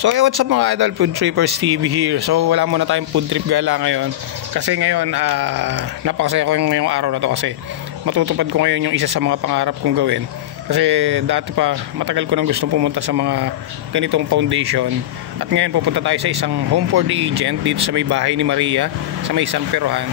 So what's up mga idol, Food Trippers TV here. So wala muna tayong food trip gala ngayon. Kasi ngayon napakasaya ko ngayong araw na to kasi matutupad ko ngayon yung isa sa mga pangarap kong gawin. Kasi dati pa matagal ko nang gustong pumunta sa mga ganitong foundation. At ngayon pupunta tayo sa isang home for the agent dito sa may bahay ni Maria, sa may San Perohan.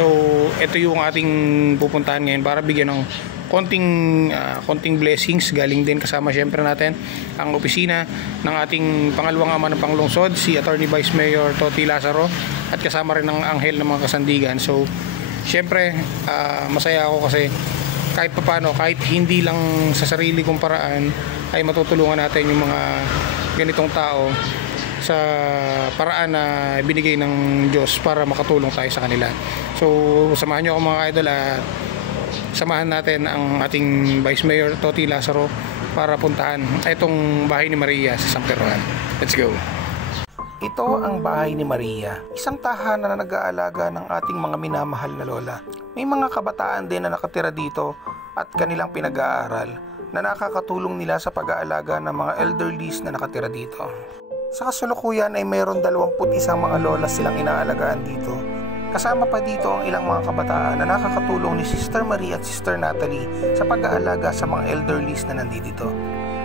So ito yung ating pupuntahan ngayon para bigyan ng konting blessings. Galing din kasama syempre natin ang opisina ng ating pangalawang ama ng panglungsod, si Attorney Vice Mayor Toti Lazaro, at kasama rin ang anghel ng mga kasandigan. So syempre masaya ako kasi kahit papano, kahit hindi lang sa sarili kong paraan, ay matutulungan natin yung mga ganitong tao sa paraan na binigay ng Diyos para makatulong tayo sa kanila. So samahan nyo ako mga idol at samahan natin ang ating Vice Mayor Toti Lazaro para puntahan itong bahay ni Maria sa San Perohan. Let's go! Ito ang bahay ni Maria, isang tahanan na nag-aalaga ng ating mga minamahal na lola. May mga kabataan din na nakatira dito at kanilang pinag-aaral na nakakatulong nila sa pag-aalaga ng mga elderlies na nakatira dito. Sa kasalukuyan ay mayroon 21 mga lola silang inaalagaan dito. Kasama pa dito ang ilang mga kabataan na nakakatulong ni Sister Marie at Sister Natalie sa pag-aalaga sa mga elderlies na nandito.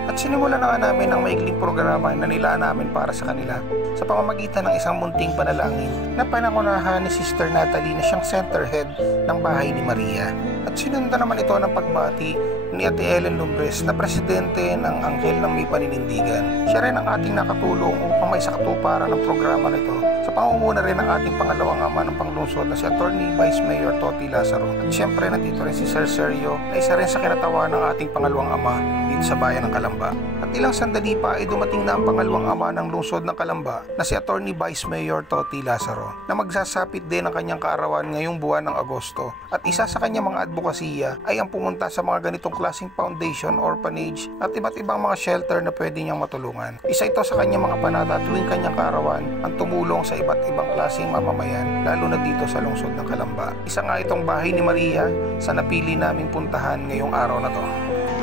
At sinimulan na nga namin ang maikling programa na nilaan namin para sa kanila sa pamamagitan ng isang munting panalangin na panangunahan ni Sister Natalie na siyang centerhead ng bahay ni Maria. At sinundan naman ito ng pagbati ni Ate Ellen Lumbres na presidente ng Anghel ng May Paninindigan. Siya rin ang ating nakatulong upang may sakatuparan ng programa nito sa pangunguna rin ng ating pangalawang ama ng panglungsod na si Attorney Vice Mayor Toti Lazaro. At syempre nandito rin si Sir Sergio na isa rin sa kinatawa ng ating pangalawang ama dito sa bayan ng Calamba. At ilang sandali pa ay dumating na ang pangalawang ama ng lungsod ng Calamba na si Attorney Vice Mayor Toti Lazaro na magsasapit din ang kanyang kaarawan ngayong buwan ng Agosto. At isa sa kanyang mga advokasya ay ang pumunta sa mga ganitong klaseng foundation, orphanage at iba't ibang mga shelter na pwede niyang matulungan. Isa ito sa kanyang mga panata tuwing kanyang kaarawan ang tumulong sa iba't ibang klaseng mamamayan lalo na dito sa lungsod ng Calamba. Isa nga itong bahay ni Maria sa napili naming puntahan ngayong araw na to.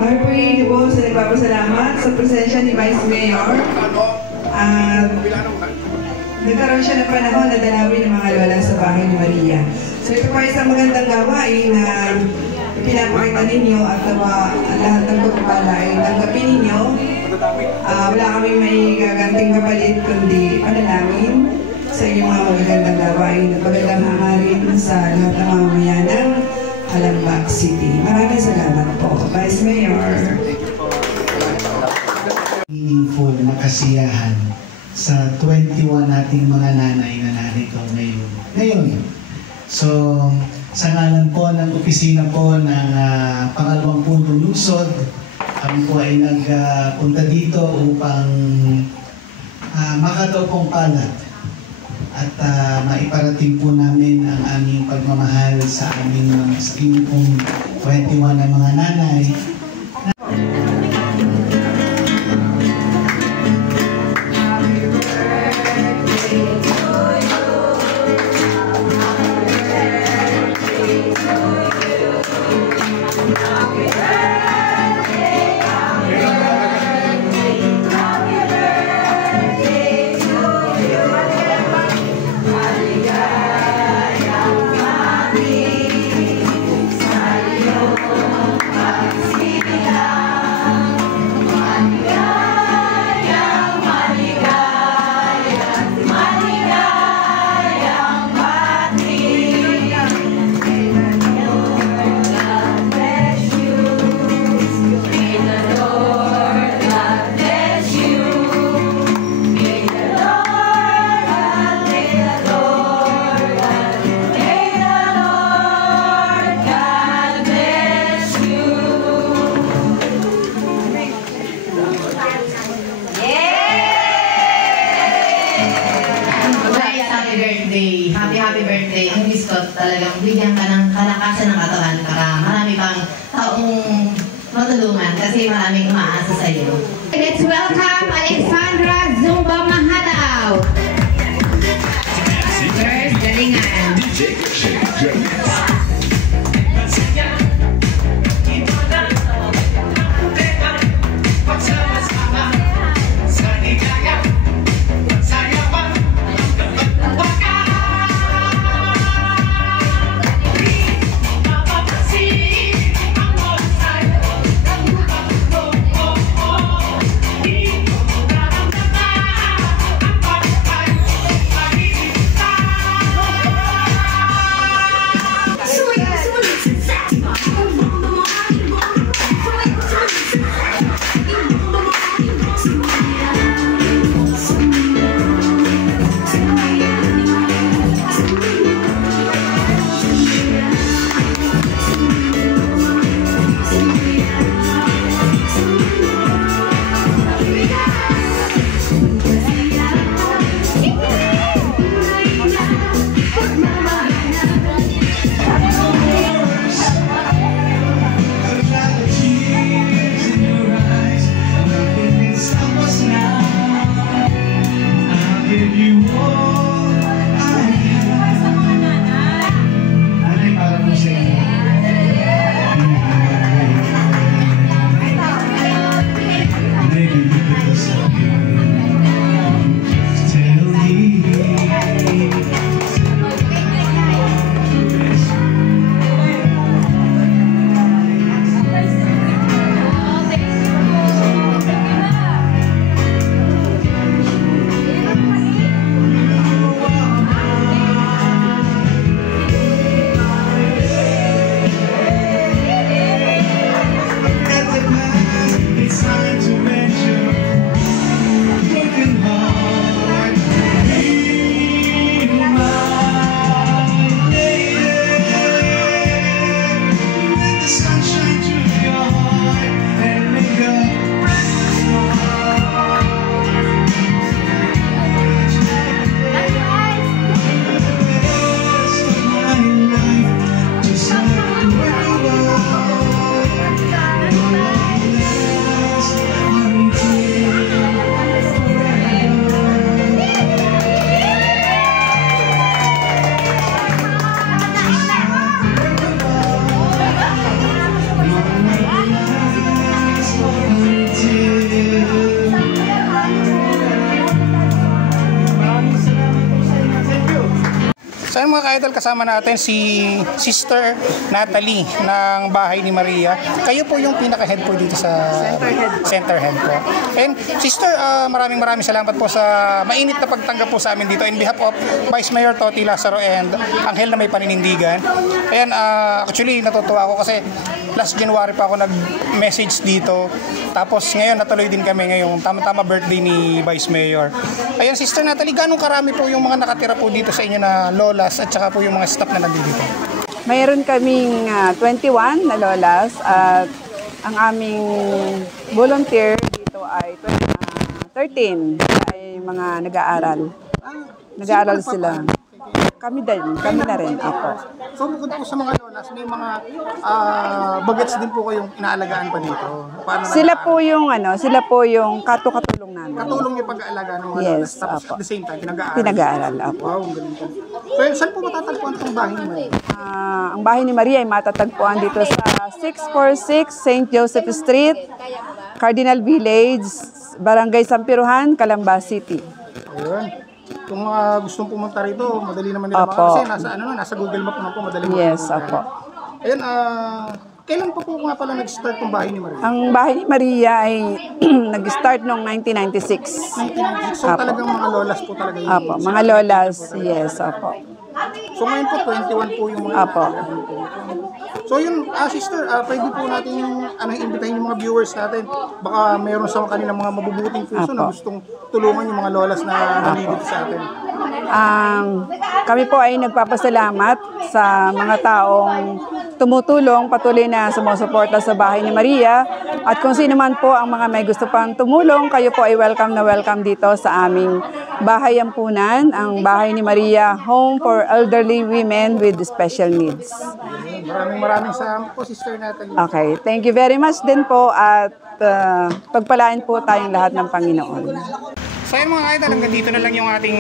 Kami po yung po sa nagpapasalamat sa presensya ni Vice Mayor. Nagkaroon siya ng panahon na dalawin ng mga lola sa bahay ni Maria. So ito po isang magandang gawain na pinapakita ninyo at lahat ng pagpapala ay tanggapin ninyo. Wala kami may gaganting kapalit kundi panalangin sa inyong mga magagandang gawain at magandang hangarin sa lahat ng mamamayan ng Calamba City. Maraming salamat po, Vice Mayor. Meaningful na kasiyahan sa 21 nating mga nanay na narito ngayon. So, sa ngalan po ng opisina po ng pangalawang punong lungsod, kami po ay nagpunta dito upang makadaw pong palat at maiparating po namin ang aming pagmamahal sa aming pong 21 na mga nanay. Happy birthday. Ang wish ko talagang bigyan ka ng kalakasan ng katawan para marami pang taong matulungan kasi maraming umaasa sa iyo. Let's welcome Alexandra Zumba Mahadao. First, galingan. So yung mga ka-idol, kasama natin si Sister Natalie ng Bahay ni Maria. Kayo po yung pinaka-head po dito sa center head po. And Sister, maraming salamat po sa mainit na pagtanggap po sa amin dito in behalf of Vice Mayor Toti Lazaro and Anghel na may paninindigan. Ayan, actually natutuwa ako kasi last January pa ako nag-message dito. Tapos ngayon natuloy din kami ngayong tama-tama birthday ni Vice Mayor. Ayan, Sister Natalie, ganong karami po yung mga nakatira po dito sa inyo na lolas at saka po yung mga staff na nandito? Mayroon kaming 21 na lolas at ang aming volunteer dito ay 13 ay mga nag-aaral. Nag-aaral sila. Kami na rin. Ako. So bukod po sa mga lolas, may mga bagets din po kayong inaalagaan pa dito. Sila po yung katulong namin. Katulong yung pag-aalaga ng mga Yes, lolas. Tapos apo. at the same time, Pinag-aaral. Apo. Wow, ang galing po. So saan po matatagpuan itong bahay ni Maria? Ang Bahay ni Maria ay matatagpuan dito sa 646 St. Joseph Street, Cardinal Village, Barangay Sampiruhan, Calamba City. Ayun. Kung gustong pumunta rito, madali naman nila Apo. kasi nasa Google Map naman po madali mo. Yes, apo. Ayun, kailan pa po nga pala nag-start tong Bahay ni Maria? Ang Bahay ni Maria ay nag-start noong 1996. 1996. So talagang mga lolas po talaga yun. Apo, mga lolas, yes, apo. So ngayon po, 21 po yung mga... Apo. So yun, sister, pwede po natin imbitahin yung mga viewers natin. Baka mayroon sa kanilang mga mabubuting puso na gustong tulungan yung mga lolas na nandito sa atin. Kami po ay nagpapasalamat sa mga taong tumutulong, patuloy na sumusuporta sa Bahay ni Maria. At kung sino man po ang mga may gusto pang tumulong, kayo po ay welcome na welcome dito sa aming bahay ampunan, ang Bahay ni Maria Home for Elderly Women with Special Needs. Maraming salamat po, Sister Natalie. Okay, thank you very much din po at pagpalain po tayong lahat ng Panginoon. So yun mga idol, hanggang dito na lang yung ating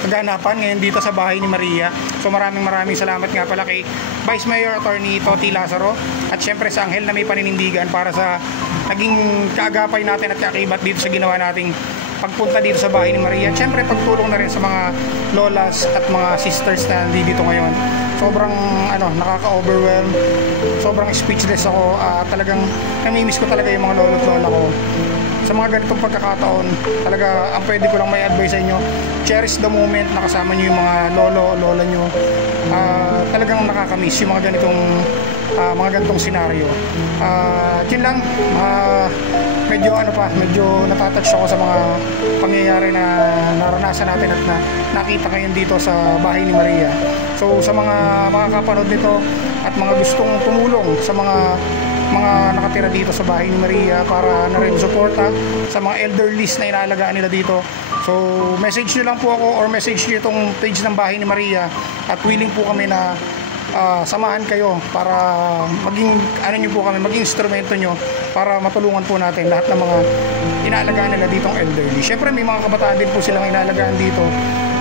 kaganapan ngayon dito sa Bahay ni Maria. So maraming salamat nga pala kay Vice Mayor Attorney Toti Lazaro at syempre sa Anghel na may paninindigan para sa naging kaagapay natin at kakibat dito sa ginawa nating pagpunta dito sa Bahay ni Maria. At syempre pagtulong na rin sa mga lolas at mga sisters na dito ngayon. Sobrang nakaka-overwhelm. Sobrang speechless ako. Talagang namimiss ko talaga yung mga lolo't lola ko. Sa mga ganitong pagkakataon, talaga ang pwede ko lang may advice sa inyo, cherish the moment na kasama nyo yung mga lola nyo. Talagang nakakamiss yung mga ganitong senaryo. Yun lang, medyo natatouch ako sa mga pangyayari na naranasan natin at nakita ngayon dito sa Bahay ni Maria. So sa mga makakapanood nito at mga gustong tumulong sa mga nakatira dito sa Bahay ni Maria para na rin suporta sa mga elderlies na inaalagaan nila dito. So message nyo lang po ako or message nyo itong page ng Bahay ni Maria at willing po kami na samahan kayo para maging maging instrumento nyo para matulungan po natin lahat ng mga inaalagaan nila ditong elderly. Syempre may mga kabataan din po silang inaalagaan dito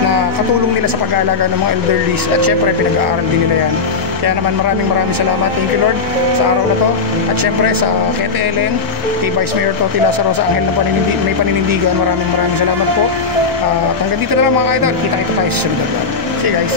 na katulong nila sa pag-aalaga ng mga elderlies at syempre pinag-aaral din nila yan. Kaya naman maraming salamat. Thank you Lord sa araw na to. At syempre sa Kate Ellen, kay Vice Mayor Toti Lazaro sa Anghel na may paninindigan. Maraming salamat po. Hanggang dito na lang mga idol. Kita tayo sa sunod. See you guys.